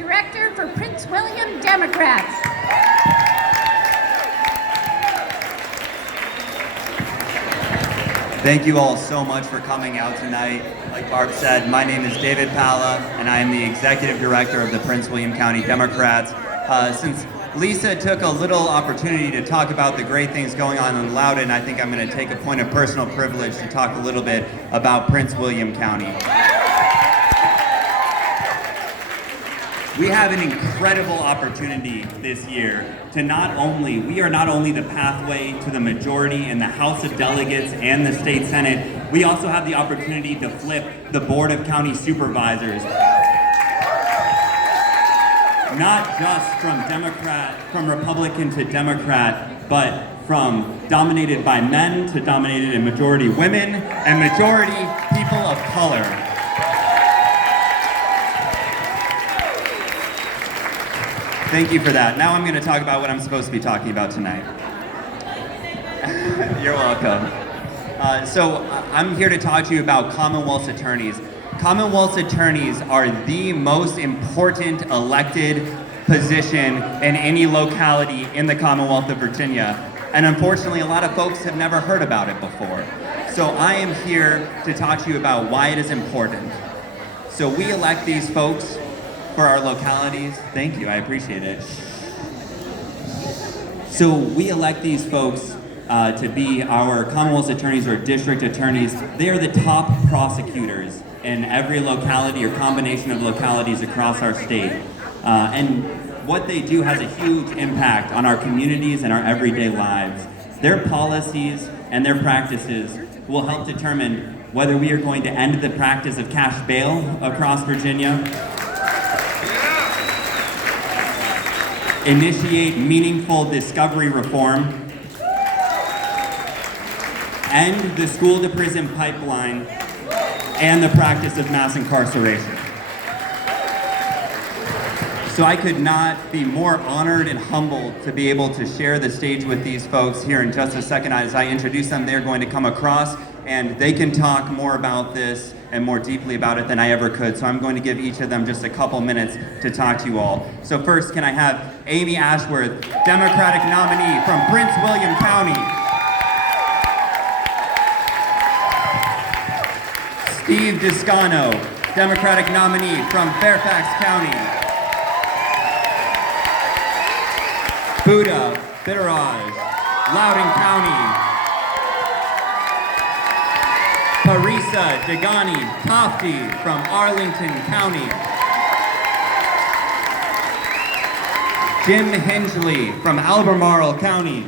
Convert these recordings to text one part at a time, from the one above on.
Director for Prince William Democrats. Thank you all so much for coming out tonight. Like Barb said, my name is David Palla, and I am the Executive Director of the Prince William County Democrats. Since Lisa took a little opportunity to talk about the great things going on in Loudoun, I think I'm going to take a point of personal privilege to talk a little bit about Prince William County. We have an incredible opportunity this year to we are not only the pathway to the majority in the House of Delegates and the State Senate, we also have the opportunity to flip the Board of County Supervisors. Not just from Republican to Democrat, but from dominated by men to dominated in majority women and majority people of color. Thank you for that. Now I'm going to talk about what I'm supposed to be talking about tonight. You're welcome. So I'm here to talk to you about Commonwealth's attorneys. Commonwealth's attorneys are the most important elected position in any locality in the Commonwealth of Virginia. And unfortunately, a lot of folks have never heard about it before. So I am here to talk to you about why it is important. So we elect these folks for our localities. Thank you, I appreciate it. So we elect these folks to be our Commonwealth's attorneys or district attorneys. They are the top prosecutors in every locality or combination of localities across our state. And what they do has a huge impact on our communities and our everyday lives. Their policies and their practices will help determine whether we are going to end the practice of cash bail across Virginia, initiate meaningful discovery reform, end the school-to-prison pipeline, and the practice of mass incarceration. So I could not be more honored and humbled to be able to share the stage with these folks here in just a second. As I introduce them, they're going to come across and they can talk more about this and more deeply about it than I ever could. So I'm going to give each of them just a couple minutes to talk to you all. So first, can I have Amy Ashworth, Democratic nominee from Prince William County. Steve Descano, Democratic nominee from Fairfax County. Buddha Bitteraj, Loudoun County. Marisa Degani Tofty from Arlington County. Jim Hensley from Albemarle County.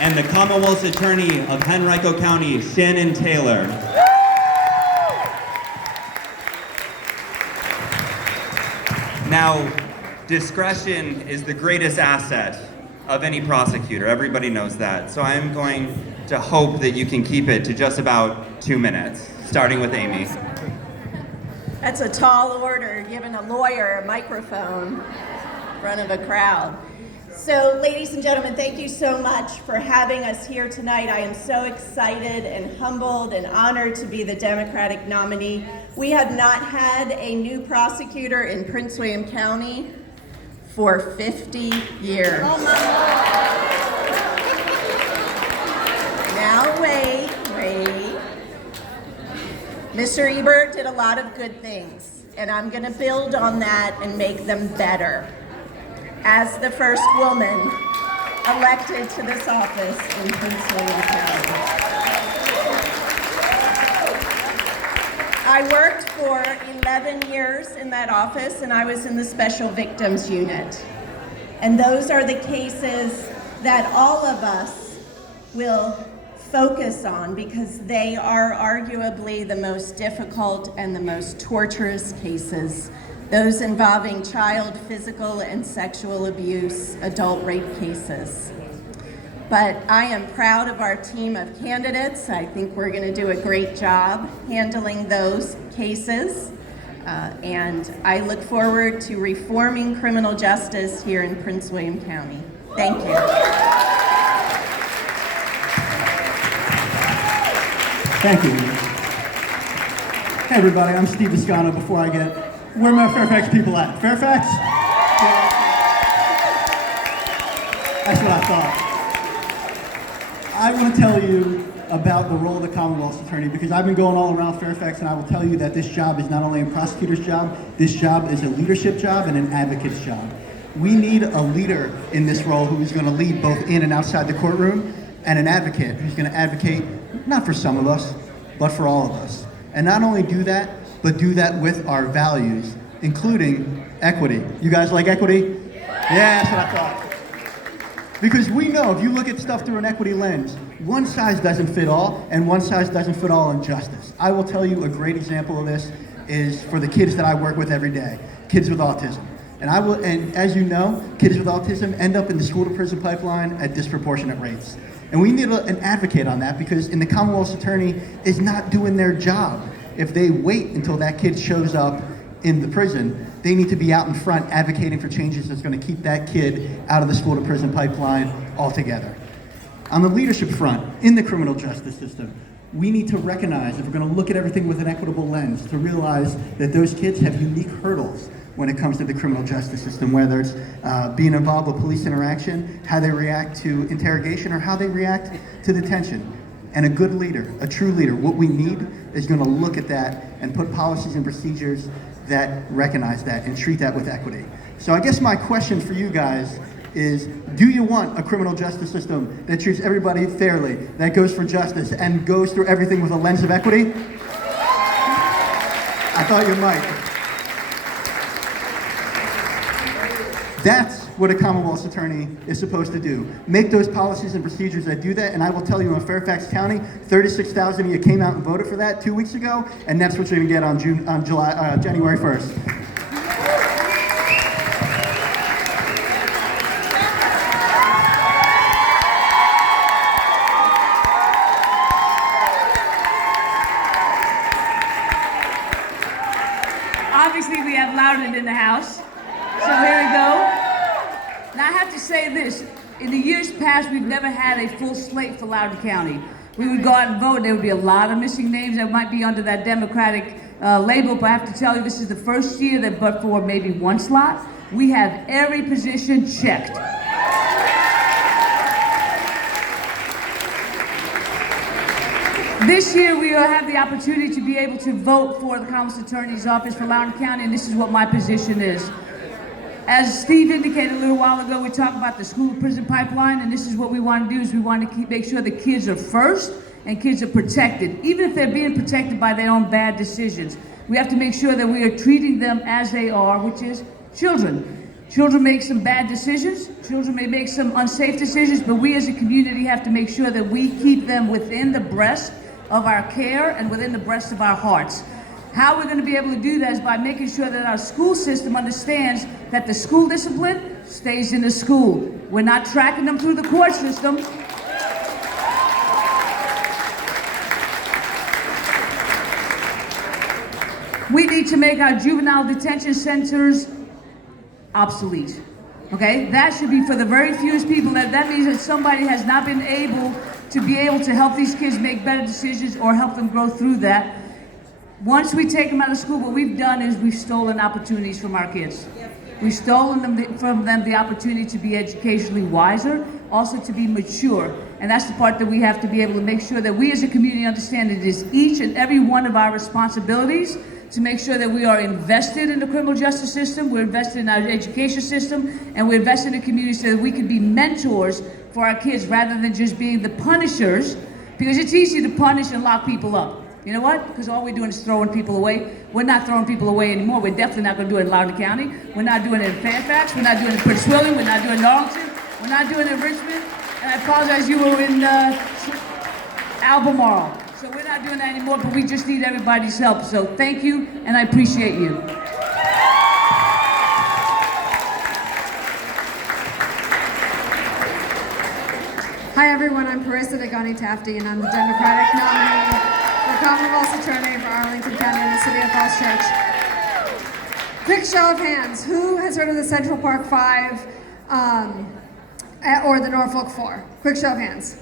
And the Commonwealth's Attorney of Henrico County, Shannon Taylor. Now, discretion is the greatest asset of any prosecutor. Everybody knows that. So I'm going to hope that you can keep it to just about 2 minutes, starting with Amy. That's a tall order, giving a lawyer a microphone in front of a crowd. So, ladies and gentlemen, thank you so much for having us here tonight. I am so excited and humbled and honored to be the Democratic nominee. We have not had a new prosecutor in Prince William County for 50 years. Now, wait. Mr. Ebert did a lot of good things, and I'm going to build on that and make them better. As the first woman elected to this office in Prince William County. I worked for 11 years in that office, and I was in the Special Victims Unit. And those are the cases that all of us will focus on because they are arguably the most difficult and the most torturous cases. Those involving child physical and sexual abuse, adult rape cases. But I am proud of our team of candidates. I think we're going to do a great job handling those cases. And I look forward to reforming criminal justice here in Prince William County. Thank you. Thank you. Hey everybody, I'm Stevie Scott. Before I get, where are my Fairfax people at? Fairfax? Yeah. That's what I thought. I want to tell you about the role of the Commonwealth's attorney because I've been going all around Fairfax and I will tell you that this job is not only a prosecutor's job, this job is a leadership job and an advocate's job. We need a leader in this role who is going to lead both in and outside the courtroom, and an advocate who's going to advocate not for some of us, but for all of us. And not only do that, but do that with our values, including equity. You guys like equity? Yeah, that's what I thought. Because we know if you look at stuff through an equity lens, one size doesn't fit all, and one size doesn't fit all in justice. I will tell you a great example of this is for the kids that I work with every day, kids with autism. And as you know, kids with autism end up in the school to prison pipeline at disproportionate rates. And we need an advocate on that because the Commonwealth's attorney is not doing their job. If they wait until that kid shows up in the prison, they need to be out in front advocating for changes that's going to keep that kid out of the school to prison pipeline altogether. On the leadership front, in the criminal justice system, we need to recognize, if we're going to look at everything with an equitable lens, to realize that those kids have unique hurdles when it comes to the criminal justice system, whether it's being involved with police interaction, how they react to interrogation, or how they react to detention. And a good leader, a true leader, what we need is going to look at that and put policies and procedures that recognize that and treat that with equity. So I guess my question for you guys is, do you want a criminal justice system that treats everybody fairly, that goes for justice, and goes through everything with a lens of equity? I thought you might. That's what a Commonwealth's attorney is supposed to do. Make those policies and procedures that do that, and I will tell you in Fairfax County, 36,000 of you came out and voted for that 2 weeks ago, and that's what you're gonna get on January 1st. Obviously, we have Loudon in the house. So here we go. Now I have to say this, in the years past, we've never had a full slate for Loudoun County. We would go out and vote, there would be a lot of missing names that might be under that Democratic label, but I have to tell you, this is the first year that but for maybe one slot, we have every position checked. This year we will have the opportunity to be able to vote for the Commonwealth Attorney's Office for Loudoun County, and this is what my position is. As Steve indicated a little while ago, we talked about the school to prison pipeline, and this is what we want to do, is we want to make sure the kids are first and kids are protected, even if they're being protected by their own bad decisions. We have to make sure that we are treating them as they are, which is children. Children make some bad decisions, children may make some unsafe decisions, but we as a community have to make sure that we keep them within the breast of our care and within the breast of our hearts. How we're going to be able to do that is by making sure that our school system understands that the school discipline stays in the school. We're not tracking them through the court system. We need to make our juvenile detention centers obsolete. Okay? That should be for the very fewest people. That means that somebody has not been able to help these kids make better decisions or help them grow through that. Once we take them out of school, what we've done is we've stolen opportunities from our kids. We've stolen from them the opportunity to be educationally wiser, also to be mature. And that's the part that we have to be able to make sure that we as a community understand it is each and every one of our responsibilities to make sure that we are invested in the criminal justice system, we're invested in our education system, and we're invested in the community so that we can be mentors for our kids rather than just being the punishers, because it's easy to punish and lock people up. You know what? Because all we're doing is throwing people away. We're not throwing people away anymore. We're definitely not going to do it in Loudoun County. We're not doing it in Fairfax. We're not doing it in Prince William. We're not doing it in Arlington. We're not doing it in Richmond. And I apologize, you were in Albemarle. So we're not doing that anymore, but we just need everybody's help. So thank you, and I appreciate you. Hi everyone, I'm Marisa Taft, and I'm the Democratic nominee for Commonwealth's Attorney for Arlington County and the City of Falls Church. Quick show of hands, who has heard of the Central Park 5 or the Norfolk 4? Quick show of hands.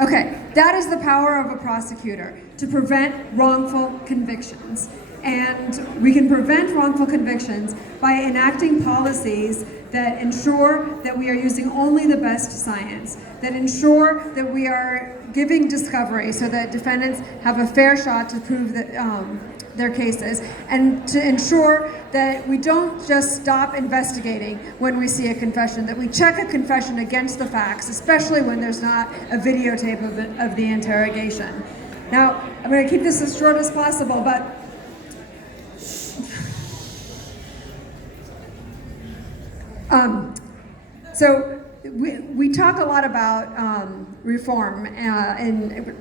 Okay, that is the power of a prosecutor, to prevent wrongful convictions. And we can prevent wrongful convictions by enacting policies that ensure that we are using only the best science, that ensure that we are giving discovery so that defendants have a fair shot to prove that, their cases, and to ensure that we don't just stop investigating when we see a confession, that we check a confession against the facts, especially when there's not a videotape of the interrogation. Now, I'm going to keep this as short as possible, but so we talk a lot about reform in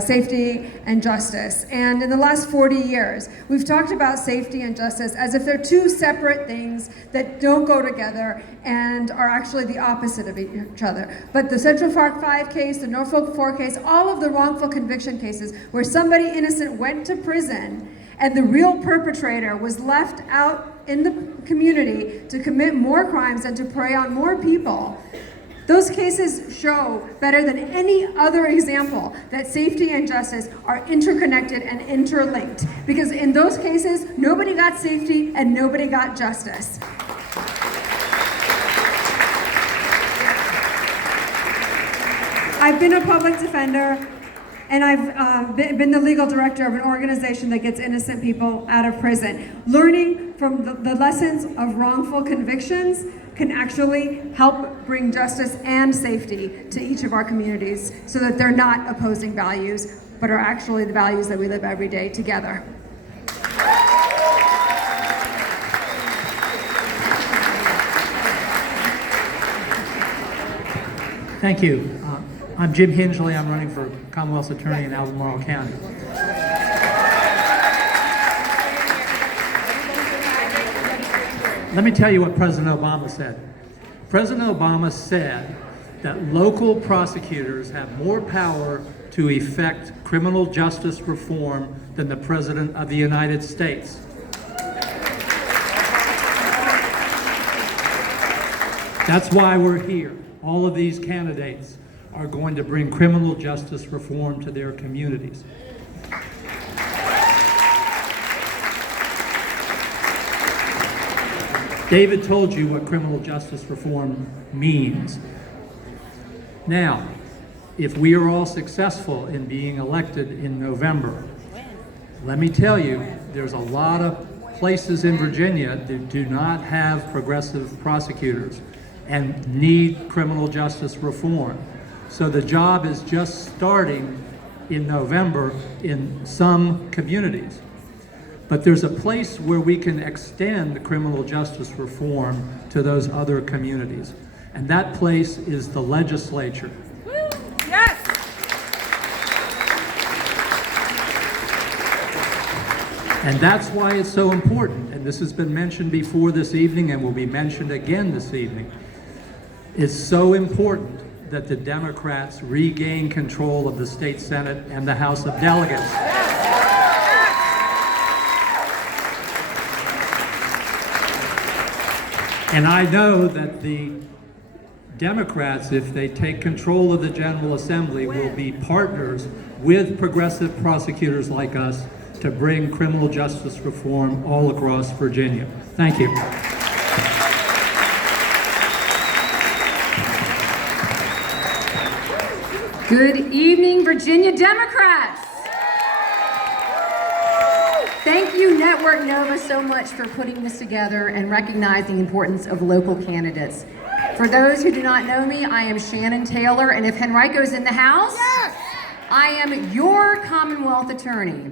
safety and justice. And in the last 40 years, we've talked about safety and justice as if they're two separate things that don't go together and are actually the opposite of each other. But the Central Park 5 case, the Norfolk 4 case, all of the wrongful conviction cases where somebody innocent went to prison and the real perpetrator was left out in the community to commit more crimes and to prey on more people. Those cases show better than any other example that safety and justice are interconnected and interlinked. Because in those cases, nobody got safety and nobody got justice. I've been a public defender, and I've been the legal director of an organization that gets innocent people out of prison. Learning from the lessons of wrongful convictions can actually help bring justice and safety to each of our communities so that they're not opposing values, but are actually the values that we live every day together. Thank you. I'm Jim Hensley. I'm running for Commonwealth's Attorney in Albemarle County. Let me tell you what President Obama said. President Obama said that local prosecutors have more power to effect criminal justice reform than the President of the United States. That's why we're here. All of these candidates are going to bring criminal justice reform to their communities. David told you what criminal justice reform means. Now, if we are all successful in being elected in November, let me tell you, there's a lot of places in Virginia that do not have progressive prosecutors and need criminal justice reform. So the job is just starting in November in some communities. But there's a place where we can extend criminal justice reform to those other communities. And that place is the legislature. Woo! Yes! And that's why it's so important. And this has been mentioned before this evening and will be mentioned again this evening. It's so important that the Democrats regain control of the state Senate and the House of Delegates. And I know that the Democrats, if they take control of the General Assembly, will be partners with progressive prosecutors like us to bring criminal justice reform all across Virginia. Thank you. Good evening, Virginia Democrats. Thank you, Network Nova, so much for putting this together and recognizing the importance of local candidates. For those who do not know me, I am Shannon Taylor, and if Henrico's in the house, I am your Commonwealth Attorney.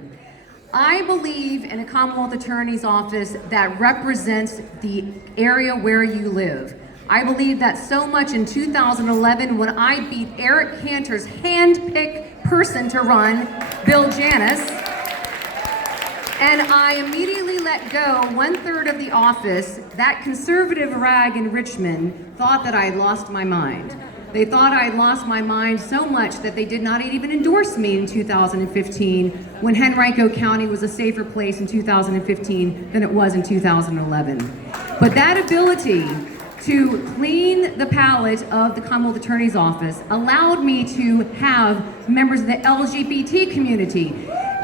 I believe in a Commonwealth Attorney's office that represents the area where you live. I believe that so much in 2011 when I beat Eric Cantor's hand-picked person to run, Bill Janus, and I immediately let go 1/3 of the office. That conservative rag in Richmond thought that I had lost my mind. They thought I had lost my mind so much that they did not even endorse me in 2015 when Henrico County was a safer place in 2015 than it was in 2011. But that ability to clean the palate of the Commonwealth Attorney's Office allowed me to have members of the LGBT community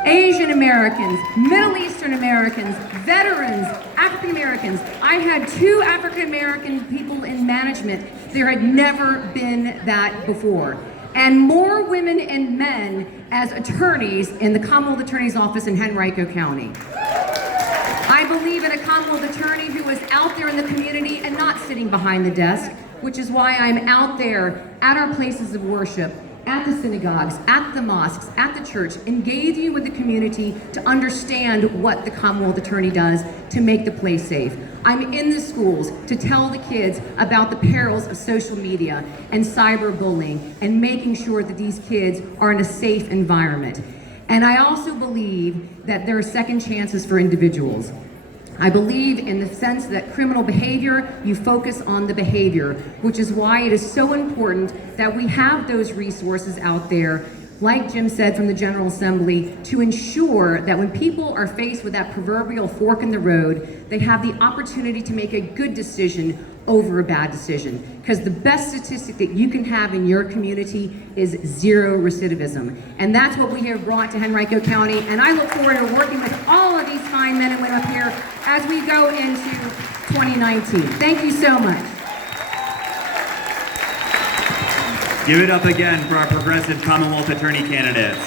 Asian Americans, Middle Eastern Americans, veterans, African Americans. I had 2 African American people in management. There had never been that before. And more women and men as attorneys in the Commonwealth Attorney's Office in Henrico County. I believe in a Commonwealth attorney who is out there in the community and not sitting behind the desk, which is why I'm out there at our places of worship, at the synagogues, at the mosques, at the church, engaging with the community to understand what the Commonwealth attorney does to make the place safe. I'm in the schools to tell the kids about the perils of social media and cyberbullying and making sure that these kids are in a safe environment. And I also believe that there are second chances for individuals. I believe in the sense that criminal behavior, you focus on the behavior, which is why it is so important that we have those resources out there, like Jim said from the General Assembly, to ensure that when people are faced with that proverbial fork in the road, they have the opportunity to make a good decision over a bad decision. Because the best statistic that you can have in your community is 0 recidivism. And that's what we have brought to Henrico County. And I look forward to working with all of these fine men and women up here as we go into 2019. Thank you so much. Give it up again for our progressive Commonwealth attorney candidates.